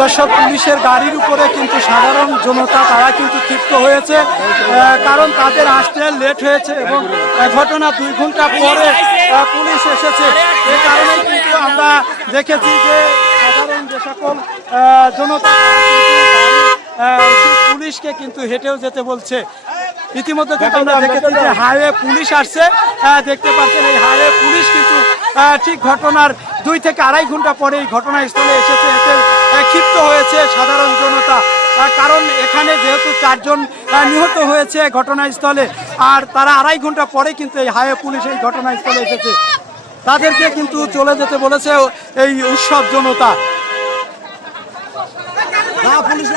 দর্শক, পুলিশের গাড়ির উপরে কিন্তু সাধারণ জনতা তারা কিন্তু ক্ষিপ্ত হয়েছে, কারণ তাদের আসতে লেট হয়েছে এবং ঘটনা 2 ঘন্টা পরে পুলিশ এসেছে। এই কারণে কিন্তু আমরা দেখেছি যে সাধারণ যে সকল জনতা পুলিশকে কিন্তু হেঁটেও যেতে বলছে। ইতিমধ্যে কিন্তু আমরা দেখেছি যে হাইওয়ে পুলিশ আসছে, দেখতে পাচ্ছেন এই হাইওয়ে পুলিশ কিন্তু ঠিক ঘটনার 2 থেকে আড়াই ঘন্টা পরে এই ঘটনাস্থলে এসেছে। এতে ক্ষিপ্ত হয়েছে সাধারণ জনতা, কারণ এখানে যেহেতু 4 জন নিহত হয়েছে ঘটনাস্থলে, আর তারা আড়াই ঘন্টা পরে কিন্তু এই হাইওয়ে পুলিশ এই ঘটনাস্থলে এসেছে। তাদেরকে কিন্তু চলে যেতে বলেছে এই উৎসব জনতা। পুলিশ